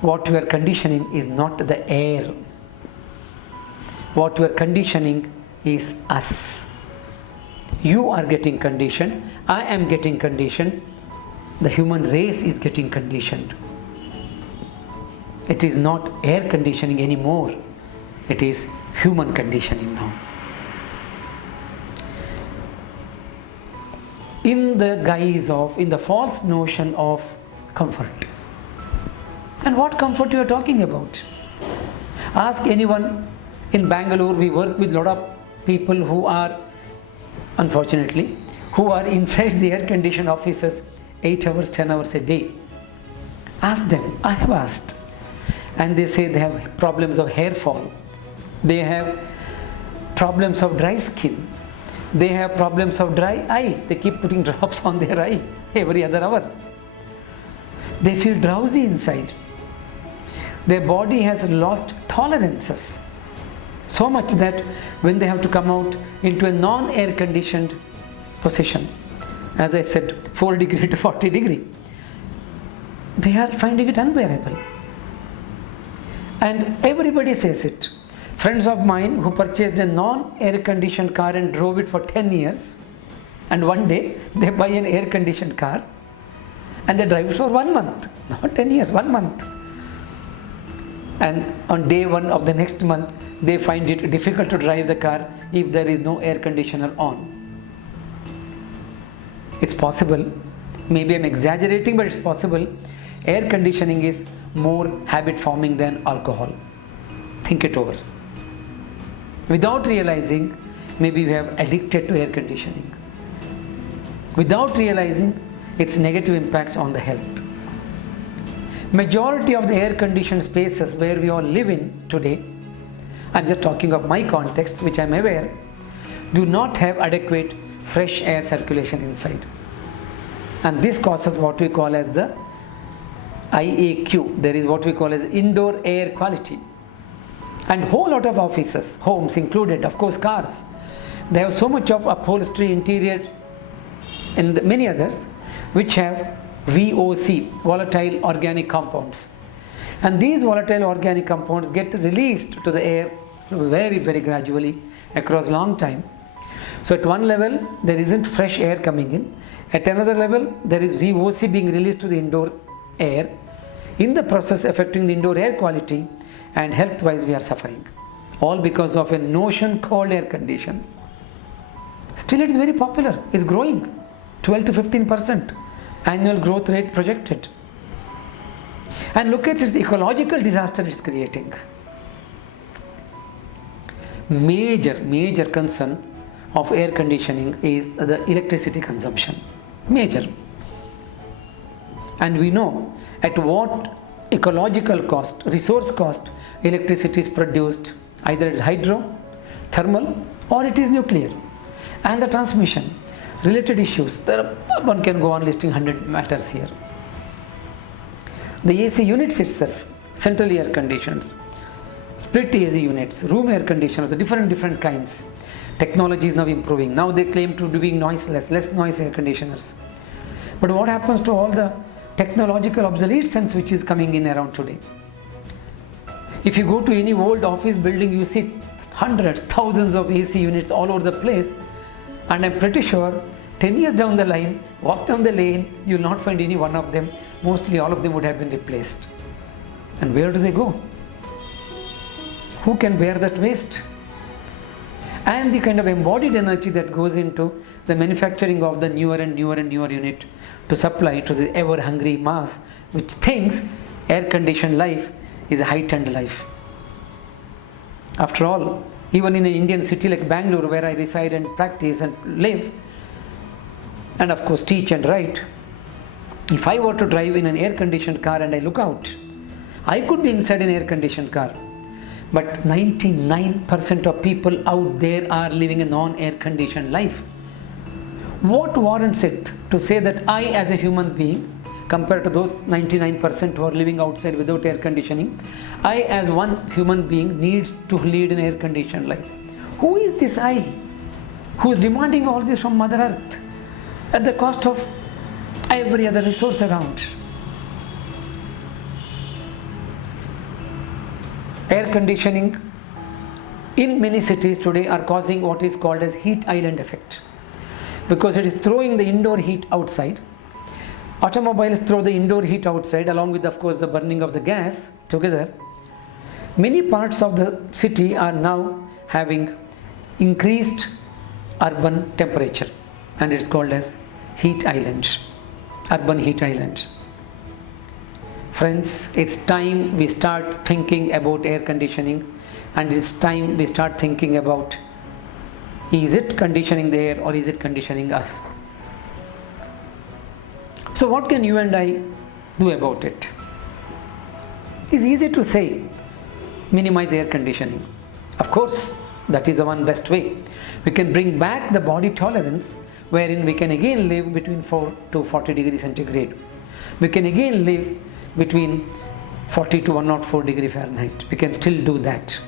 what you are conditioning is not the air. What you are conditioning is us. You are getting conditioned, I am getting conditioned, the human race is getting conditioned. It is not air conditioning anymore, it is human conditioning now. In the guise of, in the false notion of comfort. And what comfort you are talking about? Ask anyone in Bangalore. We work with a lot of people who are, unfortunately, who are inside the air-conditioned offices 8 hours, 10 hours a day. Ask them. I have asked. And they say they have problems of hair fall. They have problems of dry skin. They have problems of dry eye. They keep putting drops on their eye every other hour. They feel drowsy inside. Their body has lost tolerances. So much that when they have to come out into a non-air conditioned position, as I said, 4 degree to 40 degree, they are finding it unbearable. And everybody says it. Friends of mine who purchased a non-air conditioned car and drove it for 10 years, and one day they buy an air conditioned car and they drive it for 1 month, not 10 years, 1 month. And on day 1 of the next month, they find it difficult to drive the car if there is no air conditioner on. It's possible, maybe I'm exaggerating, but it's possible. Air conditioning is more habit forming than alcohol. Think it over. Without realizing, maybe we have addicted to air conditioning. Without realizing its negative impacts on the health. Majority of the air conditioned spaces where we all live in today, I'm just talking of my context, which I'm aware, do not have adequate fresh air circulation inside. And this causes what we call as the IAQ. There is what we call as indoor air quality. And whole lot of offices, homes included, of course cars, they have so much of upholstery, interior and many others which have VOC, volatile organic compounds. And these volatile organic compounds get released to the air very, very gradually across long time. So at one level, there isn't fresh air coming in. At another level, there is VOC being released to the indoor air. In the process affecting the indoor air quality, and health-wise we are suffering. All because of a notion called air condition. Still it is very popular, it's growing. 12 to 15% annual growth rate projected. And look at its ecological disaster it's creating. Major concern of air conditioning is the electricity consumption. Major. And we know at what ecological cost, resource cost, electricity is produced. Either it is hydro, thermal, or it is nuclear. And the transmission, related issues, one can go on listing 100 matters here. The AC units itself, central air conditions, split AC units, room air conditioners, the different kinds. Technology is now improving. Now they claim to be noiseless, less noise air conditioners. But what happens to all the technological obsolescence which is coming in around today? If you go to any old office building, you see hundreds, thousands of AC units all over the place, and I'm pretty sure 10 years down the line, walk down the lane, you will not find any one of them. Mostly all of them would have been replaced. And where do they go? Who can bear that waste? And the kind of embodied energy that goes into the manufacturing of the newer unit to supply to the ever hungry mass, which thinks air conditioned life is a heightened life. After all, even in an Indian city like Bangalore, where I reside and practice and live, and of course teach and write, if I were to drive in an air conditioned car and I look out, I could be inside an air conditioned car. But 99% of people out there are living a non-air conditioned life. What warrants it to say that I as a human being, compared to those 99% who are living outside without air conditioning, I as one human being needs to lead an air conditioned life? Who is this I who is demanding all this from Mother Earth at the cost of every other resource around? Air conditioning in many cities today are causing what is called as heat island effect, because it is throwing the indoor heat outside. Automobiles throw the indoor heat outside along with, of course, the burning of the gas together. Many parts of the city are now having increased urban temperature, and it's called as heat island, urban heat island. Friends, it's time we start thinking about air conditioning, and it's time we start thinking about, is it conditioning the air or is it conditioning us? So what can you and I do about it? It's easy to say, minimize air conditioning. Of course, that is the one best way. We can bring back the body tolerance, wherein we can again live between 4 to 40 degrees centigrade. We can again live between 40 to 104 degree Fahrenheit. We can still do that.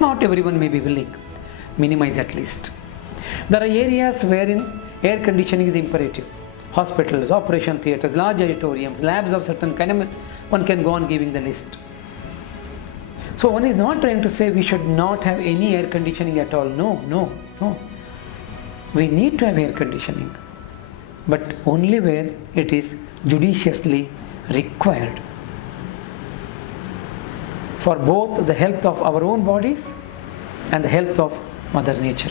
Not everyone may be willing. Minimize at least. There are areas wherein air conditioning is imperative. Hospitals, operation theatres, large auditoriums, labs of certain kind. One can go on giving the list. So one is not trying to say we should not have any air conditioning at all. No. We need to have air conditioning, but only where it is judiciously required for both the health of our own bodies and the health of Mother Nature.